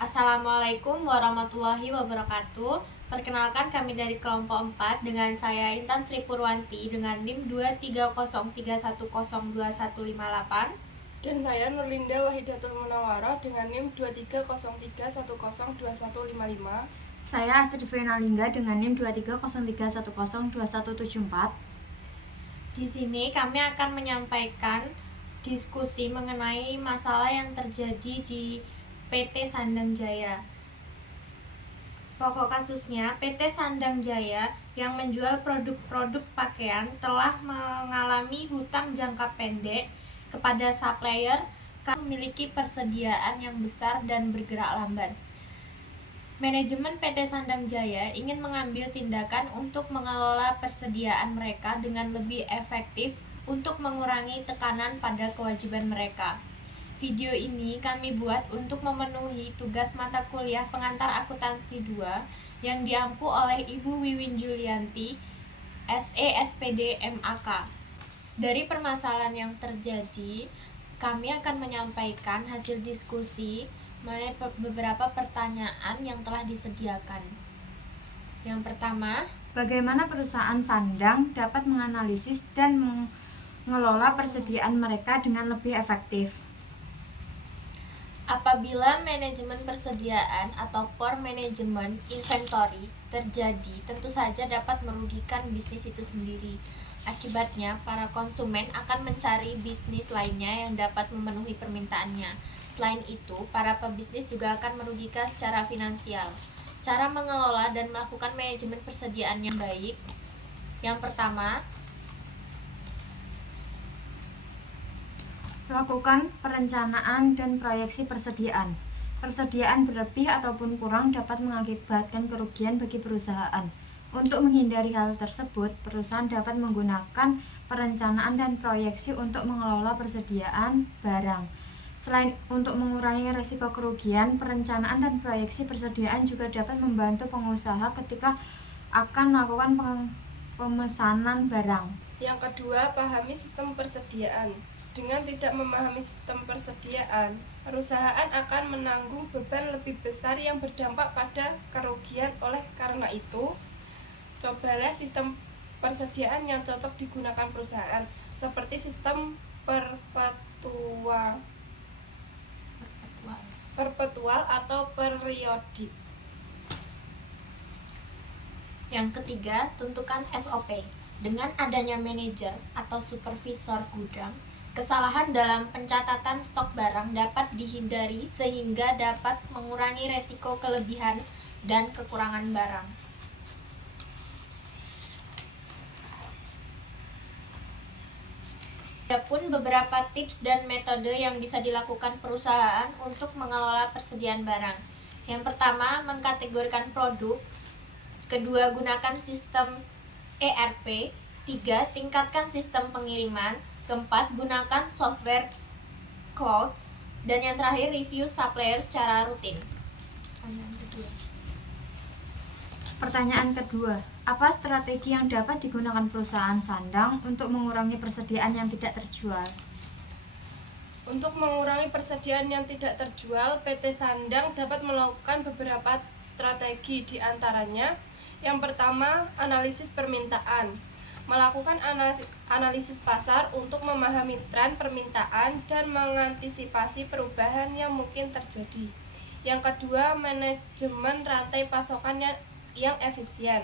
Assalamualaikum warahmatullahi wabarakatuh. Perkenalkan kami dari kelompok 4 dengan saya Intan Sri Purwanti dengan NIM 23030215158. Dan saya Nurlinda Wahidatul Munawwarah dengan NIM 23031102155. Saya Astrid Lingga dengan NIM 23031102174. Di sini kami akan menyampaikan diskusi mengenai masalah yang terjadi di PT Sandang Jaya. Pokok kasusnya, PT Sandang Jaya yang menjual produk-produk pakaian telah mengalami hutang jangka pendek kepada supplier karena memiliki persediaan yang besar dan bergerak lambat. Manajemen PT Sandang Jaya ingin mengambil tindakan untuk mengelola persediaan mereka dengan lebih efektif untuk mengurangi tekanan pada kewajiban mereka. Video ini kami buat untuk memenuhi tugas mata kuliah pengantar akuntansi 2 yang diampu oleh Ibu Wiwin Julianti, SE SPD MAK. Dari permasalahan yang terjadi, kami akan menyampaikan hasil diskusi mengenai beberapa pertanyaan yang telah disediakan. Yang pertama, bagaimana perusahaan sandang dapat menganalisis dan mengelola persediaan mereka dengan lebih efektif? apabila manajemen persediaan atau poor management inventory terjadi, tentu saja dapat merugikan bisnis itu sendiri. Akibatnya, para konsumen akan mencari bisnis lainnya yang dapat memenuhi permintaannya. Selain itu, para pebisnis juga akan merugikan secara finansial. Cara mengelola dan melakukan manajemen persediaan yang baik. Yang pertama, Lakukan perencanaan dan proyeksi persediaan. Persediaan berlebih ataupun kurang dapat mengakibatkan kerugian bagi perusahaan. Untuk menghindari hal tersebut, perusahaan dapat menggunakan perencanaan dan proyeksi untuk mengelola persediaan barang. Selain untuk mengurangi risiko kerugian, perencanaan dan proyeksi persediaan juga dapat membantu pengusaha ketika akan melakukan pemesanan barang. Yang kedua, pahami sistem persediaan. Dengan tidak memahami sistem persediaan, perusahaan akan menanggung beban lebih besar yang berdampak pada kerugian. Oleh karena itu, cobalah sistem persediaan yang cocok digunakan perusahaan, seperti sistem perpetual atau periodik. yang ketiga, tentukan SOP. Dengan adanya manajer atau supervisor gudang, kesalahan dalam pencatatan stok barang dapat dihindari sehingga dapat mengurangi resiko kelebihan dan kekurangan barang. Ada pun beberapa tips dan metode yang bisa dilakukan perusahaan untuk mengelola persediaan barang. Yang pertama, mengkategorikan produk. Kedua, gunakan sistem ERP. Tiga, tingkatkan sistem pengiriman. Keempat, gunakan software cloud. Dan yang terakhir, review supplier secara rutin. Pertanyaan kedua, apa strategi yang dapat digunakan perusahaan sandang untuk mengurangi persediaan yang tidak terjual? Untuk mengurangi persediaan yang tidak terjual, PT Sandang dapat melakukan beberapa strategi, di antaranya: yang pertama, analisis permintaan. Melakukan analisis pasar untuk memahami tren permintaan dan mengantisipasi perubahan yang mungkin terjadi. Yang kedua, manajemen rantai pasokan yang efisien.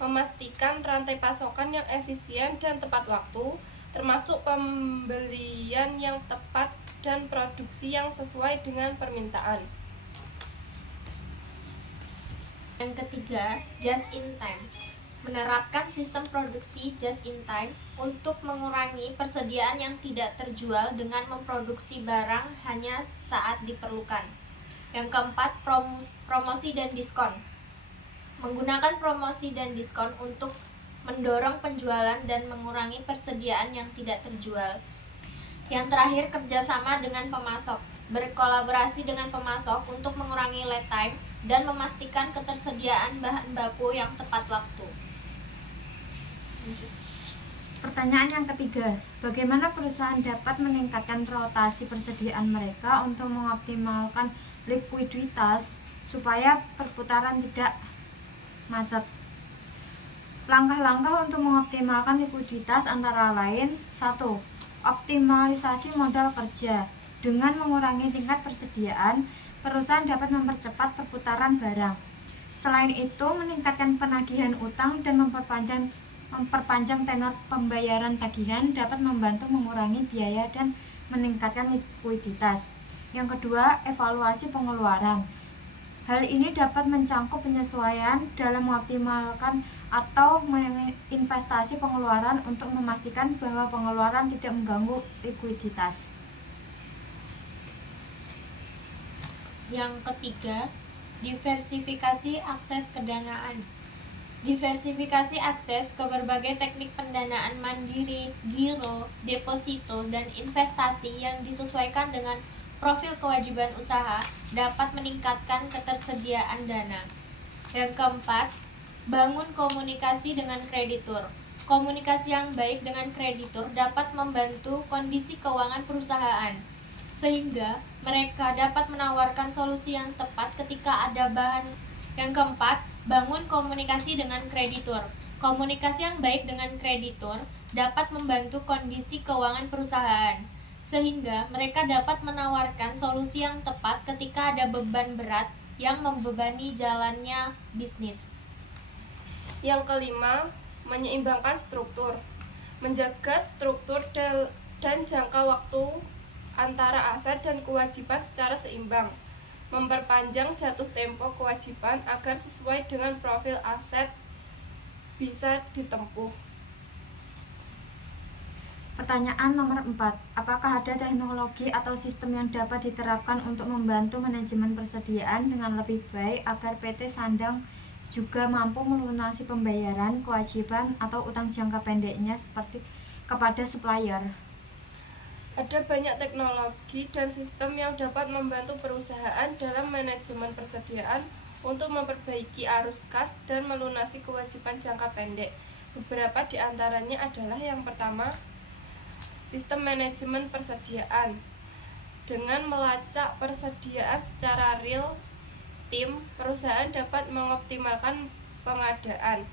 Memastikan rantai pasokan yang efisien dan tepat waktu, termasuk pembelian yang tepat dan produksi yang sesuai dengan permintaan. Yang ketiga, just in time. Menerapkan sistem produksi just in time untuk mengurangi persediaan yang tidak terjual dengan memproduksi barang hanya saat diperlukan. Yang keempat, promosi dan diskon. Menggunakan promosi dan diskon untuk mendorong penjualan dan mengurangi persediaan yang tidak terjual. Yang terakhir, kerjasama dengan pemasok. Berkolaborasi dengan pemasok untuk mengurangi lead time dan memastikan ketersediaan bahan baku yang tepat waktu. Pertanyaan yang ketiga, bagaimana perusahaan dapat meningkatkan rotasi persediaan mereka untuk mengoptimalkan likuiditas supaya perputaran tidak macet? Langkah-langkah untuk mengoptimalkan likuiditas antara lain: 1. Optimalisasi modal kerja. Dengan mengurangi tingkat persediaan, perusahaan dapat mempercepat perputaran barang. Selain itu, meningkatkan penagihan utang dan memperpanjang tenor pembayaran tagihan dapat membantu mengurangi biaya dan meningkatkan likuiditas. Yang kedua, evaluasi pengeluaran. Hal ini dapat mencangkup penyesuaian dalam mengoptimalkan atau investasi pengeluaran untuk memastikan bahwa pengeluaran tidak mengganggu likuiditas. Yang ketiga, diversifikasi akses kedanaan. Diversifikasi akses ke berbagai teknik pendanaan mandiri, giro, deposito, dan investasi yang disesuaikan dengan profil kewajiban usaha dapat meningkatkan ketersediaan dana. Yang keempat, bangun komunikasi dengan kreditur. Komunikasi yang baik dengan kreditur dapat membantu kondisi keuangan perusahaan, sehingga mereka dapat menawarkan solusi yang tepat ketika ada bahan. Yang keempat, bangun komunikasi dengan kreditur. Komunikasi yang baik dengan kreditur dapat membantu kondisi keuangan perusahaan, sehingga mereka dapat menawarkan solusi yang tepat ketika ada beban berat yang membebani jalannya bisnis. Yang kelima, menyeimbangkan struktur. Menjaga struktur dan jangka waktu antara aset dan kewajiban secara seimbang. Memperpanjang jatuh tempo kewajiban agar sesuai dengan profil aset bisa ditempuh. Pertanyaan nomor 4. Apakah ada teknologi atau sistem yang dapat diterapkan untuk membantu manajemen persediaan dengan lebih baik agar PT Sandang juga mampu melunasi pembayaran kewajiban atau utang jangka pendeknya seperti kepada supplier? Ada banyak teknologi dan sistem yang dapat membantu perusahaan dalam manajemen persediaan untuk memperbaiki arus kas dan melunasi kewajiban jangka pendek. Beberapa di antaranya adalah: yang pertama, sistem manajemen persediaan. Dengan melacak persediaan secara real time, perusahaan dapat mengoptimalkan pengadaan,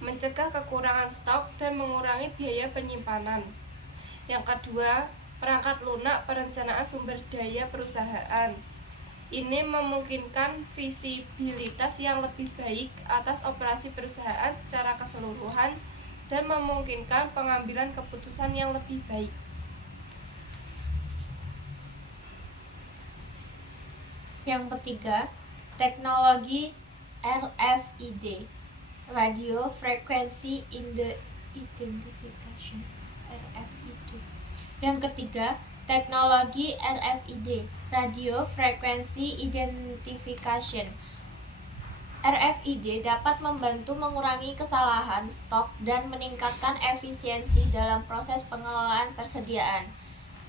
mencegah kekurangan stok, dan mengurangi biaya penyimpanan. Yang kedua, perangkat lunak perencanaan sumber daya perusahaan. Ini memungkinkan visibilitas yang lebih baik atas operasi perusahaan secara keseluruhan dan memungkinkan pengambilan keputusan yang lebih baik. Yang ketiga, teknologi RFID, Radio Frequency Identification, RFID. Yang ketiga, teknologi RFID, Radio Frequency Identification. RFID dapat membantu mengurangi kesalahan stok dan meningkatkan efisiensi dalam proses pengelolaan persediaan.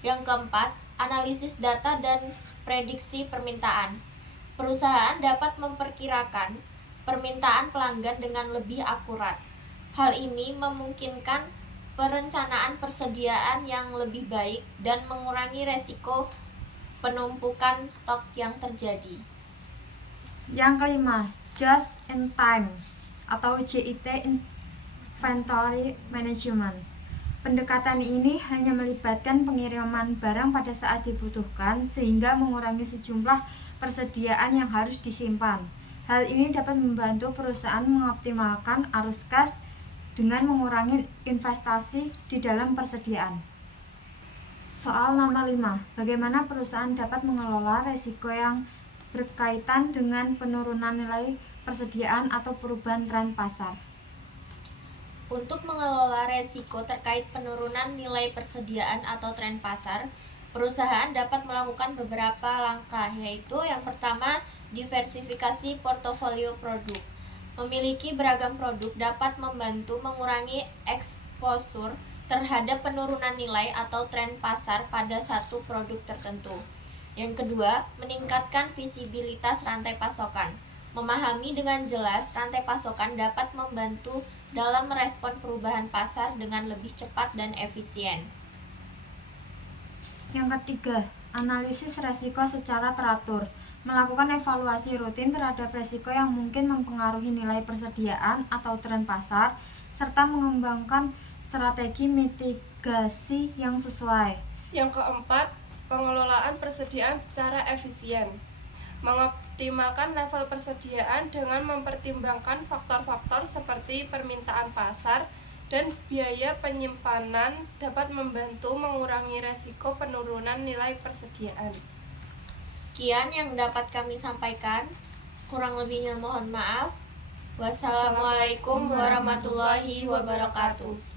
Yang keempat, analisis data dan prediksi permintaan. Perusahaan dapat memperkirakan permintaan pelanggan dengan lebih akurat. Hal ini memungkinkan perencanaan persediaan yang lebih baik dan mengurangi resiko penumpukan stok yang terjadi. Yang kelima, just in time atau JIT inventory management. Pendekatan ini hanya melibatkan pengiriman barang pada saat dibutuhkan sehingga mengurangi sejumlah persediaan yang harus disimpan. Hal ini dapat membantu perusahaan mengoptimalkan arus kas dengan mengurangi investasi di dalam persediaan. Soal nomor 5. Bagaimana perusahaan dapat mengelola risiko yang berkaitan dengan penurunan nilai persediaan atau perubahan tren pasar? Untuk mengelola resiko terkait penurunan nilai persediaan atau tren pasar, perusahaan dapat melakukan beberapa langkah, yaitu yang pertama, diversifikasi portofolio produk. Memiliki beragam produk dapat membantu mengurangi eksposur terhadap penurunan nilai atau tren pasar pada satu produk tertentu. Yang kedua, meningkatkan visibilitas rantai pasokan. Memahami dengan jelas rantai pasokan dapat membantu dalam merespon perubahan pasar dengan lebih cepat dan efisien. Yang ketiga, analisis resiko secara teratur. Melakukan evaluasi rutin terhadap resiko yang mungkin mempengaruhi nilai persediaan atau tren pasar, serta mengembangkan strategi mitigasi yang sesuai. Yang keempat, pengelolaan persediaan secara efisien. Mengoptimalkan level persediaan dengan mempertimbangkan faktor-faktor seperti permintaan pasar dan biaya penyimpanan dapat membantu mengurangi resiko penurunan nilai persediaan. Sekian yang dapat kami sampaikan. Kurang lebihnya mohon maaf. Wassalamualaikum warahmatullahi wabarakatuh.